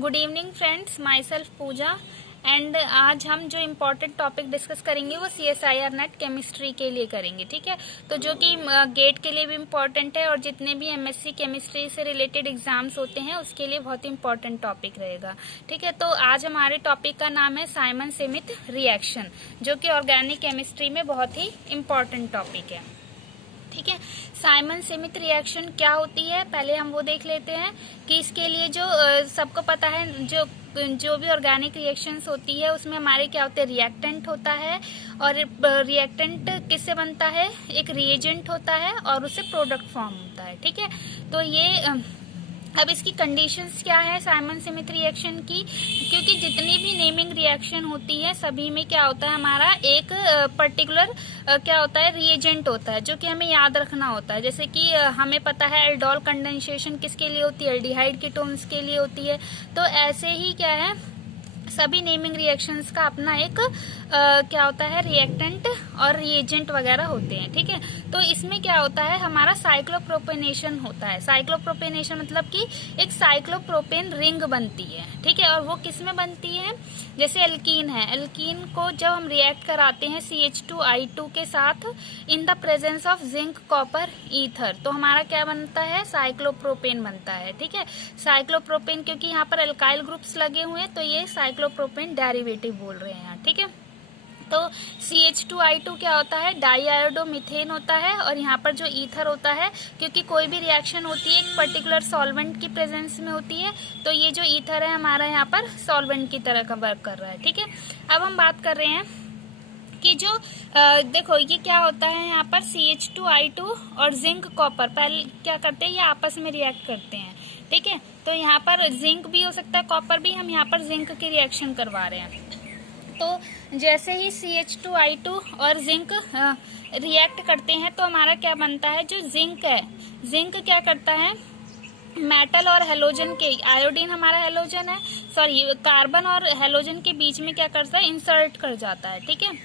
Good evening friends, myself Puja. And आज हम जो इम्पोर्टेंट टॉपिक डिस्कस करेंगे वो CSIR नेट केमिस्ट्री के लिए करेंगे। ठीक है, तो जो कि गेट के लिए भी इम्पोर्टेंट है और जितने भी MSc केमिस्ट्री से रिलेटेड एग्जाम्स होते हैं उसके लिए बहुत इम्पोर्टेंट टॉपिक रहेगा। ठीक है, तो आज हमारे टॉपिक का नाम है साइमन सेमिथ रिएक्शन, जो कि ऑर्गेनिक केमिस्ट्री में बहुत ही इम्पोर्टेंट टॉपिक है। ठीक है, साइमन सेमिथ रिएक्शन क्या होती है पहले हम वो देख लेते हैं कि इसके लिए जो सबको पता है जो भी ऑर्गेनिक रिएक्शंस होती है उसमें हमारे क्या होते हैं, रिएक्टेंट होता है। और रिएक्टेंट किससे बनता है, एक रिएजेंट होता है और उससे प्रोडक्ट फॉर्म होता है। ठीक है, तो ये अब इसकी कंडीशंस क्या है साइमन सेमिथ रिएक्शन की, क्योंकि जितनी भी नेमिंग रिएक्शन होती है सभी में क्या होता है, हमारा एक पर्टिकुलर क्या होता है, रिएजेंट होता है जो कि हमें याद रखना होता है। जैसे कि हमें पता है एल्डोल कंडेंसेशन किसके लिए होती है, एल्डिहाइड कीटोन्स के लिए होती है। तो ऐसे ही क्या है, सभी नेमिंग रिएक्शंस का अपना एक क्या होता है, रिएक्टेंट और रिएजेंट वगैरह होते हैं। ठीक है, तो इसमें क्या होता है, हमारा साइक्लोप्रोपेनेशन होता है। साइक्लोप्रोपेनेशन मतलब कि एक साइक्लोप्रोपेन रिंग बनती है। ठीक है, और वो किस में बनती है, जैसे एल्कीन है, एल्कीन को जब हम रिएक्ट कराते हैं CH2I2 के साथ in the presence of zinc copper ether, तो हमारा क्या बनता है, साइक्लोप्रोपेन बनता है। ठीक है, साइक्लोप्रोपेन क्योंकि यहाँ पर एल्काइल ग्रुप्स लगे हुए हैं तो ये साइक्लोप्रोपेन डेरिवेटिव बोल रहे हैं। ठीक है, तो CH2I2 क्या होता है, डाईआयोडोमीथेन होता है। और यहाँ पर जो ईथर होता है, क्योंकि कोई भी रिएक्शन होती है एक पर्टिकुलर सॉल्वेंट की प्रेजेंस में होती है, तो ये जो ईथर है हमारा यहाँ पर सॉल्वेंट की तरह का वर्क कर रहा है। ठीक है, अब हम बात कर रहे हैं कि जो देखो ये क्या होता है, यहाँ पर CH2I2 और जिंक कॉपर पहले क्या करते हैं, ये आपस में रिएक्ट करते हैं। ठीक है, तो यहाँ पर जिंक भी हो सकता है, कॉपर भी, हम यहाँ पर जिंक की रिएक्शन करवा रहे हैं। तो जैसे ही CH2I2 और जिंक रिएक्ट करते हैं तो हमारा क्या बनता है, जो जिंक है, जिंक क्या करता है, मेटल और हेलोजन के, आयोडीन हमारा हेलोजन है, सॉरी कार्बन और हेलोजन के बीच में क्या करता है, इंसर्ट कर जाता है। ठीक है,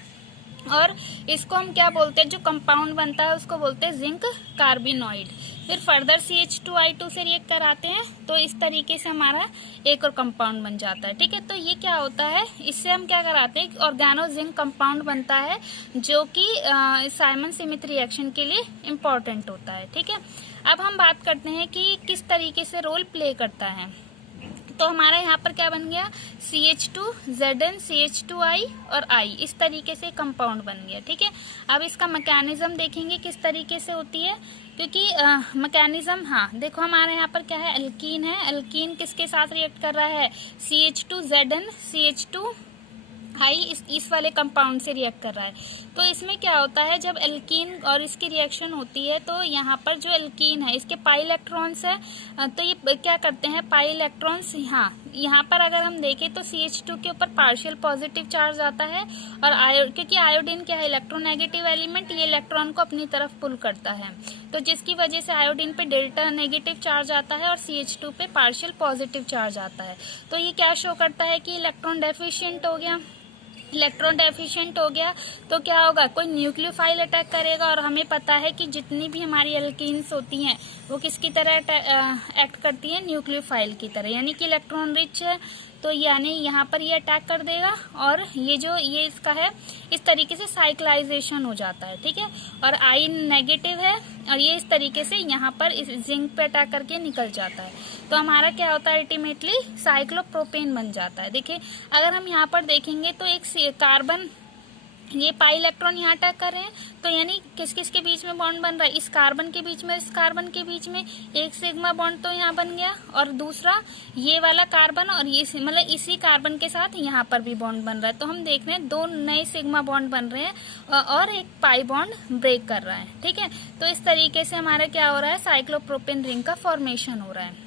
और इसको हम क्या बोलते हैं, जो कंपाउंड बनता है उसको बोलते हैं जिंक कार्बिनोइड। फिर फर्दर CH2I2 से रिएक्ट कराते हैं तो इस तरीके से हमारा एक और कंपाउंड बन जाता है। ठीक है, तो ये क्या होता है, इससे हम क्या कराते हैं, ऑर्गेनो जिंक कंपाउंड बनता है जो कि साइमन सेमिथ रिएक्शन के लिए इम्पोर्टेंट होता है। ठीक है, अब हम बात करते हैं कि किस तरीके से रोल प्ले करता है। तो हमारा यहाँ पर क्या बन गया, CH2 Zn CH2I और I, इस तरीके से कंपाउंड बन गया। ठीक है, अब इसका मैकेनिज्म देखेंगे किस तरीके से होती है, क्योंकि मैकेनिज्म, हाँ देखो हमारे यहाँ पर क्या है, एल्कीन है, एल्कीन किसके साथ रिएक्ट कर रहा है, CH2 Zn CH2I इस वाले कंपाउंड से रिएक्ट कर रहा है। तो इसमें क्या होता है, जब एल्कीन और इसकी रिएक्शन होती है तो यहाँ पर जो एल्कीन है इसके पाई इलेक्ट्रॉन्स है, तो ये क्या करते हैं, पाई इलेक्ट्रॉन्स, यहाँ पर अगर हम देखें तो CH2 के ऊपर पार्शियल पॉजिटिव चार्ज आता है और क्योंकि आयोडीन क्या है, इलेक्ट्रोनेगेटिव एलिमेंट, ये इलेक्ट्रॉन को अपनी तरफ पुल करता है, तो जिसकी वजह से आयोडीन पे डेल्टा नेगेटिव चार्ज आता है और CH2 पे पार्शियल पॉजिटिव चार्ज आता है। तो ये क्या शो करता है कि इलेक्ट्रॉन डेफिशिएंट हो गया। इलेक्ट्रॉन डेफिशिएंट हो गया तो क्या होगा, कोई न्यूक्लियोफाइल अटैक करेगा, और हमें पता है कि जितनी भी हमारी एल्कीन्स होती हैं वो किसकी तरह एक्ट करती है, न्यूक्लियोफाइल की तरह, यानी कि इलेक्ट्रॉन रिच है, तो यानी यहाँ पर ये अटैक कर देगा और ये इसका है, इस तरीके से साइक्लाइजेशन हो जाता है। ठीक है, और I नेगेटिव है और ये इस तरीके से यहाँ पर इस जिंक पे अटैक करके निकल जाता है, तो हमारा क्या होता है, अल्टीमेटली साइक्लोप्रोपेन बन जाता है। देखिए अगर हम यहाँ पर देखेंगे तो एक कार्बन, ये पाई इलेक्ट्रॉन यहाँ अटैक कर रहे हैं, तो यानी किस किस के बीच में बॉन्ड बन रहा है, इस कार्बन के बीच में, इस कार्बन के बीच में एक सिग्मा बॉन्ड तो यहाँ बन गया, और दूसरा ये वाला कार्बन और ये मतलब इसी कार्बन के साथ यहाँ पर भी बॉन्ड बन रहा है, तो हम देख रहे हैं दो नए सिग्मा बॉन्ड बन रहे हैं और एक पाई बॉन्ड ब्रेक कर रहा है। ठीक है, तो इस तरीके से हमारा क्या हो रहा है, साइक्लोप्रोपेन रिंग का फॉर्मेशन हो रहा है।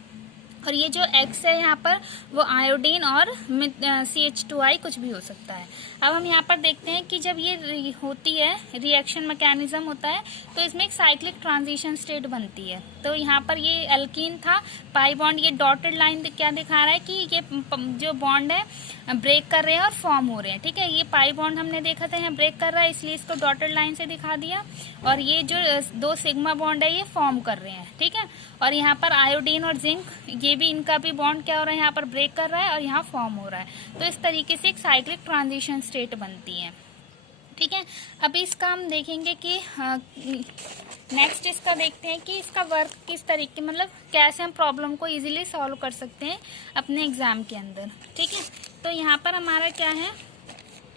और ये जो X है यहाँ पर वो आयोडीन और CH2I कुछ भी हो सकता है। अब हम यहाँ पर देखते हैं कि जब ये होती है, रिएक्शन मैकेनिज्म होता है, तो इसमें एक साइक्लिक ट्रांजिशन स्टेट बनती है। तो यहाँ पर ये एल्कीन था, पाई बॉन्ड, ये डॉटेड लाइन क्या दिखा रहा है कि ये जो बॉन्ड है ब्रेक कर रहे हैं और फॉर्म हो रहे हैं, ठीक है। ये पाई बॉन्ड हमने देखा था यहाँ ब्रेक कर रहा है, इसलिए इसको डॉटेड लाइन से दिखा दिया। और ये जो 2 सिग्मा बॉन्ड है ये फॉर्म कर रहे हैं, ठीक है। और यहाँ पर आयोडीन और जिंक, ये भी इनका भी बॉन्ड क्या हो रहा है, यहाँ पर ब्रेक कर रहा है और यहाँ फॉर्म हो रहा है। तो इस तरीके से एक साइक्लिक ट्रांजिशन स्टेट बनती है, ठीक है। अभी इसका हम देखेंगे कि नेक्स्ट इसका देखते हैं कि इसका वर्क किस तरीके, मतलब कैसे हम प्रॉब्लम को इजीली सॉल्व कर सकते हैं अपने एग्जाम के अंदर, ठीक है। तो यहाँ पर हमारा क्या है,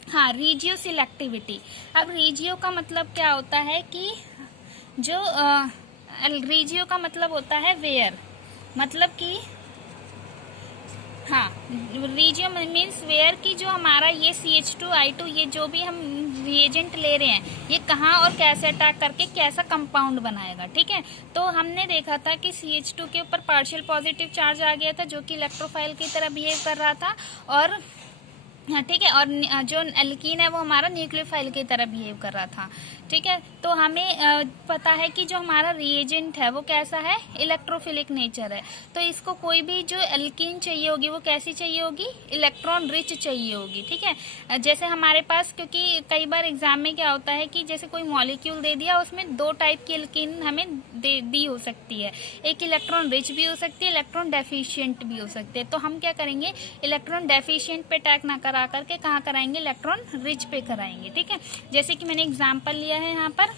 हाँ, रीजियो सिलेक्टिविटी। अब रीजियो का मतलब क्या होता है कि जो रीजियो का मतलब होता है वेयर, मतलब कि हाँ, रीजियो मीन्स वेयर की जो हमारा ये CH2I2 ये जो भी हम रिएजेंट ले रहे हैं ये कहाँ और कैसे अटैक करके कैसा कंपाउंड बनाएगा, ठीक है। तो हमने देखा था कि CH2 के ऊपर पार्शियल पॉजिटिव चार्ज आ गया था जो कि इलेक्ट्रोफाइल की तरह बिहेव कर रहा था, और हाँ, ठीक है। और जो एल्कीन है वो हमारा न्यूक्लियोफाइल की तरह बिहेव कर रहा था, ठीक है। तो हमें पता है कि जो हमारा रिएजेंट है वो कैसा है, इलेक्ट्रोफिलिक नेचर है। तो इसको कोई भी जो एल्कीन चाहिए होगी वो कैसी चाहिए होगी, इलेक्ट्रॉन रिच चाहिए होगी, ठीक है। जैसे हमारे पास, क्योंकि कई बार एग्जाम में क्या होता है कि जैसे कोई मॉलिक्यूल दे दिया उसमें 2 टाइप की एल्कीन हमें दी हो सकती है, एक इलेक्ट्रॉन रिच भी हो सकती है, इलेक्ट्रॉन डेफिशिएंट भी हो सकती है। तो हम क्या करेंगे, इलेक्ट्रॉन डेफिशिएंट पे अटैक ना करा करके कहाँ कराएंगे, इलेक्ट्रॉन रिच पे कराएंगे, ठीक है। जैसे कि मैंने एग्जांपल लिया है, यहाँ पर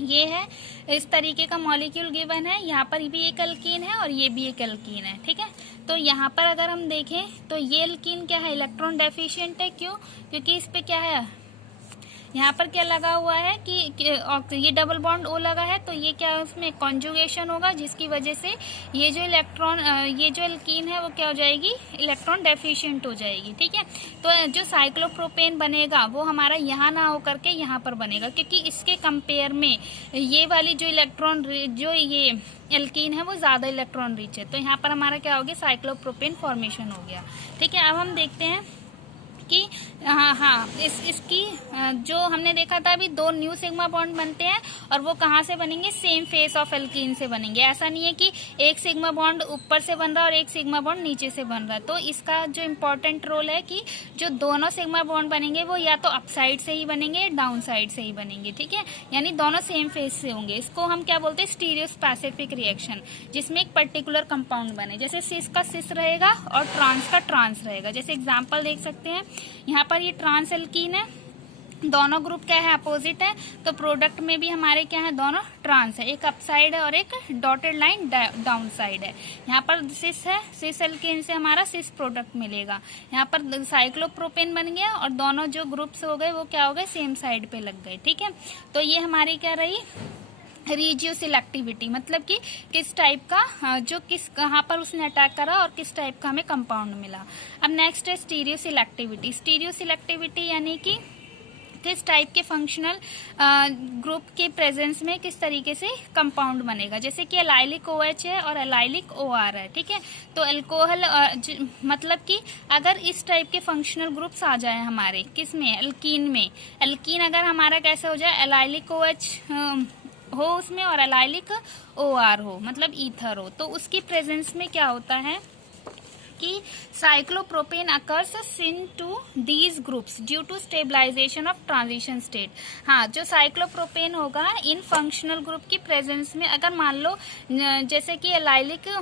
ये है, इस तरीके का मॉलिक्यूल गिवन है, यहाँ पर भी एक एल्कीन है और ये भी एक एल्कीन है, ठीक है। तो यहाँ पर अगर हम देखें तो ये एल्कीन क्या है, इलेक्ट्रॉन डेफिशिएंट है, क्यों, क्योंकि इस पे क्या है, यहाँ पर क्या लगा हुआ है कि ये डबल बॉन्ड O लगा है, तो ये क्या है, उसमें कॉन्जुगेशन होगा जिसकी वजह से ये जो ये जो एल्कीन है वो क्या हो जाएगी, इलेक्ट्रॉन डेफिशिएंट हो जाएगी, ठीक है। तो जो साइक्लोप्रोपेन बनेगा वो हमारा यहाँ ना हो करके यहाँ पर बनेगा, क्योंकि इसके कंपेयर में ये वाली जो ये एल्कीन है वो ज़्यादा इलेक्ट्रॉन रिच है। तो यहाँ पर हमारा क्या हो गया, साइक्लोप्रोपेन फॉर्मेशन हो गया, ठीक है। अब हम देखते हैं कि हाँ इसकी जो हमने देखा था अभी 2 न्यू सिग्मा बॉन्ड बनते हैं और वो कहाँ से बनेंगे, सेम फेस ऑफ एल्कीन से बनेंगे। ऐसा नहीं है कि एक सिग्मा बॉन्ड ऊपर से बन रहा है और एक सिग्मा बॉन्ड नीचे से बन रहा है। तो इसका जो इम्पोर्टेंट रोल है कि जो दोनों सिग्मा बॉन्ड बनेंगे वो या तो अप साइड से ही बनेंगे, डाउन साइड से ही बनेंगे, ठीक है। यानी दोनों सेम फेस से होंगे। इसको हम क्या बोलते हैं, स्टीरियो स्पेसिफिक रिएक्शन, जिसमें एक पर्टिकुलर कंपाउंड बने। जैसे सिस का सिस रहेगा और ट्रांस का ट्रांस रहेगा। जैसे एग्जाम्पल देख सकते हैं, यहाँ पर ये ट्रांस एल्कीन है, दोनों ग्रुप क्या है, अपोजिट है। तो प्रोडक्ट में भी हमारे क्या है, दोनों ट्रांस है, एक अप साइड है और एक डॉटेड लाइन डाउन साइड है। यहाँ पर सिस है, सिस एल्कीन से हमारा सिस प्रोडक्ट मिलेगा। यहाँ पर साइक्लोप्रोपेन बन गया और दोनों जो ग्रुप्स हो गए वो क्या हो गए, सेम साइड पे लग गए, ठीक है। तो ये हमारी क्या रही, रीजियो सिलेक्टिविटी, मतलब कि किस टाइप का जो कहाँ पर उसने अटैक करा और किस टाइप का हमें कंपाउंड मिला। अब नेक्स्ट है स्टीरियो सिलेक्टिविटी। स्टीरियो सिलेक्टिविटी यानी कि किस टाइप के फंक्शनल ग्रुप के प्रेजेंस में किस तरीके से कंपाउंड बनेगा। जैसे कि एलाइलिक OH है और एलाइलिक OR है, ठीक है। तो अल्कोहल मतलब कि अगर इस टाइप के फंक्शनल ग्रुप्स आ जाए हमारे किसमें, एल्कीन में, एल्कीन अगर हमारा कैसे हो जाए, एलाइलिक OH हो उसमें और एलाइलिक OR हो, मतलब ईथर हो, तो उसकी प्रेजेंस में क्या होता है कि cyclopropane occurs in to these groups due to stabilization of transition state. हाँ, जो साइक्लोप्रोपेन होगा इन फंक्शनल ग्रुप की प्रेजेंस में, अगर मान लो जैसे कि एलाइलिक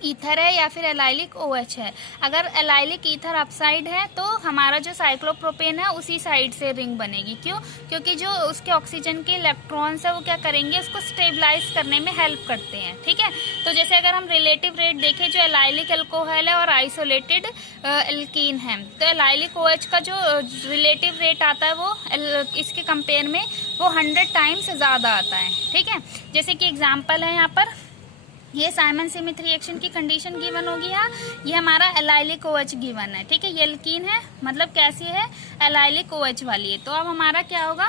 ईथर है या फिर एलाइलिक OH है, अगर एलाइलिक ईथर अपसाइड है तो हमारा जो साइक्लोप्रोपेन है उसी साइड से रिंग बनेगी। क्यों, क्योंकि जो उसके ऑक्सीजन के इलेक्ट्रॉन्स है वो क्या करेंगे, उसको स्टेबलाइज करने में हेल्प करते हैं, ठीक है। तो जैसे अगर हम रिलेटिव रेट देखें, जो एलाइलिक अल्कोहल है और आइसोलेटेड एल्कीन है, तो एलाइलिक OH का जो रिलेटिव रेट आता है वो इसके कंपेयर में वो 100 टाइम्स ज़्यादा आता है, ठीक है। जैसे कि एग्जाम्पल है यहाँ पर, ये साइमन स्मिथ रिएक्शन की कंडीशन गिवन होगी। यहाँ ये हमारा एलाइलिक OH गिवन है, ठीक है। ये एल्कीन है, मतलब कैसी है, एलाइलिक OH वाली है। तो अब हमारा क्या होगा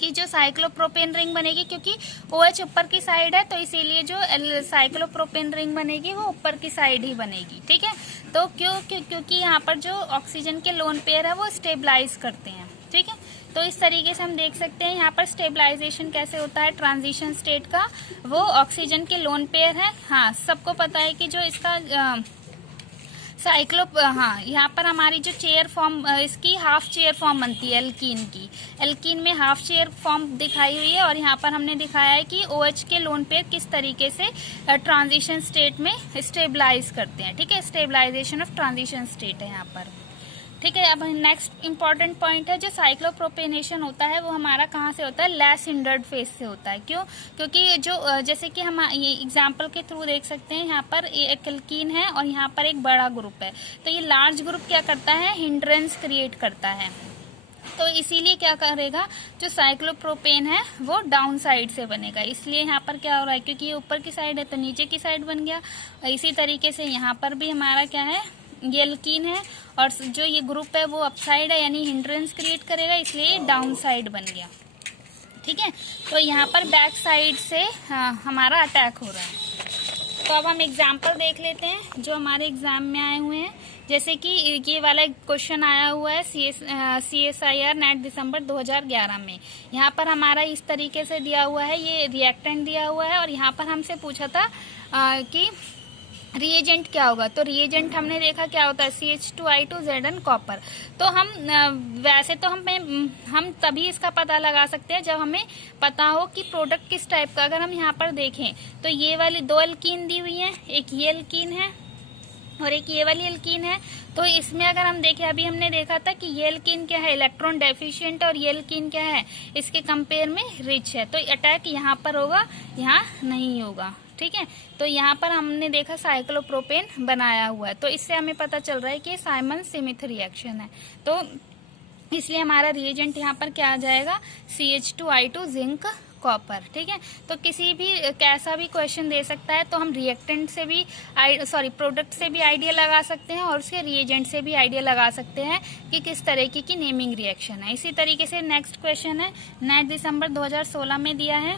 कि जो साइक्लोप्रोपेन रिंग बनेगी, क्योंकि OH ऊपर की साइड है तो इसीलिए जो साइक्लोप्रोपेन रिंग बनेगी वो ऊपर की साइड ही बनेगी, ठीक है। तो क्योंकि यहाँ पर जो ऑक्सीजन के लोन पेयर है वो स्टेबलाइज करते हैं, ठीक है। तो इस तरीके से हम देख सकते हैं यहाँ पर स्टेबलाइजेशन कैसे होता है ट्रांजिशन स्टेट का। वो ऑक्सीजन के लोन पेयर है। हाँ, सबको पता है कि जो इसका हाँ, यहाँ पर हमारी जो चेयर फॉर्म, इसकी हाफ चेयर फॉर्म बनती है एल्कीन की। एल्कीन में हाफ चेयर फॉर्म दिखाई हुई है और यहाँ पर हमने दिखाया है कि OH के लोन पेयर किस तरीके से ट्रांजिशन स्टेट में स्टेबलाइज करते हैं। ठीक है, स्टेबलाइजेशन ऑफ ट्रांजिशन स्टेट है यहाँ पर। ठीक है, अब नेक्स्ट इंपॉर्टेंट पॉइंट है जो साइक्लोप्रोपेनेशन होता है वो हमारा कहाँ से होता है, लेस हिंडर्ड फेज से होता है। क्यों? क्योंकि जो जैसे कि हम ये एग्जांपल के थ्रू देख सकते हैं, यहाँ पर एक एल्कीन है और यहाँ पर एक बड़ा ग्रुप है। तो ये लार्ज ग्रुप क्या करता है, हिंड्रेंस क्रिएट करता है। तो इसीलिए क्या करेगा, जो साइक्लोप्रोपेन है वो डाउन साइड से बनेगा। इसलिए यहाँ पर क्या हो रहा है, क्योंकि ये ऊपर की साइड है तो नीचे की साइड बन गया। इसी तरीके से यहाँ पर भी हमारा क्या है, ये एल्कीन है और जो ये ग्रुप है वो अपसाइड है, यानी हिंड्रेंस क्रिएट करेगा, इसलिए ये डाउन साइड बन गया। ठीक है, तो यहाँ पर बैक साइड से हमारा अटैक हो रहा है। तो अब हम एग्जाम्पल देख लेते हैं जो हमारे एग्जाम में आए हुए हैं। जैसे कि ये वाला एक क्वेश्चन आया हुआ है CSIR नेट दिसंबर 2011 में। यहाँ पर हमारा इस तरीके से दिया हुआ है, ये रिएक्टेंट दिया हुआ है और यहाँ पर हमसे पूछा था कि रिएजेंट क्या होगा। तो रिएजेंट हमने देखा क्या होता है, CH2I2Zn कॉपर। तो हम वैसे तो हम तभी इसका पता लगा सकते हैं जब हमें पता हो कि प्रोडक्ट किस टाइप का। अगर हम यहाँ पर देखें तो ये वाली दो एल्कीन दी हुई है, एक ये एल्कीन है और एक ये वाली एल्कीन है। तो इसमें अगर हम देखें, अभी हमने देखा था कि ये एल्कीन क्या है, इलेक्ट्रॉन डेफिशिएंट, और ये एल्कीन क्या है, इसके कंपेयर में रिच है। तो अटैक यहाँ पर होगा, यहाँ नहीं होगा। ठीक है, तो यहाँ पर हमने देखा साइक्लोप्रोपेन बनाया हुआ है। तो इससे हमें पता चल रहा है कि साइमन स्मिथ रिएक्शन है। तो इसलिए हमारा रिएजेंट यहाँ पर क्या आ जाएगा, CH2I2 जिंक कॉपर। ठीक है, तो किसी भी कैसा भी क्वेश्चन दे सकता है तो हम रिएक्टेंट से भी प्रोडक्ट से भी आइडिया लगा सकते हैं और उसके रिएजेंट से भी आइडिया लगा सकते हैं कि किस तरीके की नेमिंग रिएक्शन है। इसी तरीके से नेक्स्ट क्वेश्चन है, नेट दिसंबर 2016 में दिया है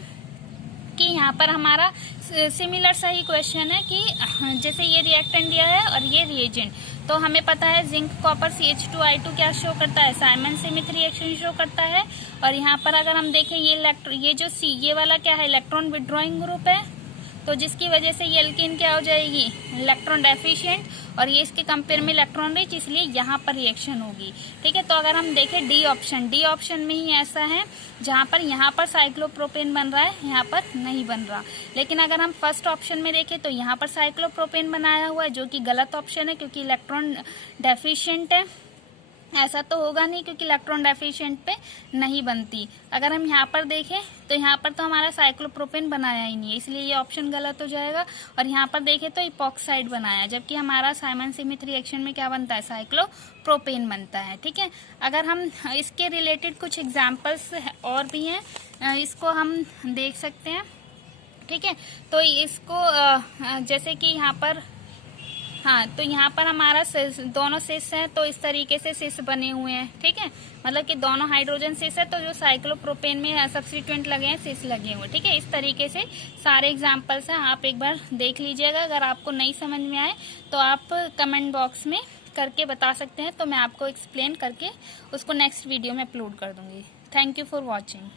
कि यहाँ पर हमारा सिमिलर सा ही क्वेश्चन है कि जैसे ये रिएक्टेंट दिया है और ये रिएजेंट। तो हमें पता है जिंक कॉपर CH2I2 क्या शो करता है, साइमन स्मिथ रिएक्शन शो करता है। और यहाँ पर अगर हम देखें ये वाला क्या है, इलेक्ट्रॉन विड्रॉइंग ग्रुप है, तो जिसकी वजह से ये एल्कीन क्या हो जाएगी, इलेक्ट्रॉन डेफिशिएंट, और ये इसके कंपेयर में इलेक्ट्रॉन रिच, इसलिए यहाँ पर रिएक्शन होगी। ठीक है, तो अगर हम देखें डी ऑप्शन में ही ऐसा है जहाँ पर यहाँ पर साइक्लोप्रोपेन बन रहा है, यहाँ पर नहीं बन रहा। लेकिन अगर हम फर्स्ट ऑप्शन में देखें तो यहाँ पर साइक्लोप्रोपेन बनाया हुआ है, जो कि गलत ऑप्शन है क्योंकि इलेक्ट्रॉन डेफिशिएंट है। ऐसा तो होगा नहीं क्योंकि इलेक्ट्रॉन डेफिशिएंट पे नहीं बनती। अगर हम यहाँ पर देखें तो यहाँ पर तो हमारा साइक्लोप्रोपेन बनाया ही नहीं है, इसलिए ये ऑप्शन गलत हो जाएगा। और यहाँ पर देखें तो इपॉक्साइड बनाया, जबकि हमारा साइमन स्मिथ रिएक्शन में क्या बनता है, साइक्लोप्रोपेन बनता है। ठीक है, अगर हम इसके रिलेटेड कुछ एग्जाम्पल्स और भी हैं, इसको हम देख सकते हैं। ठीक है, तो इसको जैसे कि यहाँ पर, हाँ, तो यहाँ पर हमारा दोनों सिस हैं, तो इस तरीके से सिस बने हुए हैं। ठीक है, मतलब कि दोनों हाइड्रोजन सिस है, तो जो साइक्लोप्रोपेन में सब्स्टिट्यूएंट लगे हैं सिस लगे हुए। ठीक है, इस तरीके से सारे एग्जाम्पल्स हैं, आप एक बार देख लीजिएगा। अगर आपको नहीं समझ में आए तो आप कमेंट बॉक्स में करके बता सकते हैं, तो मैं आपको एक्सप्लेन करके उसको नेक्स्ट वीडियो में अपलोड कर दूंगी। Thank you for watching.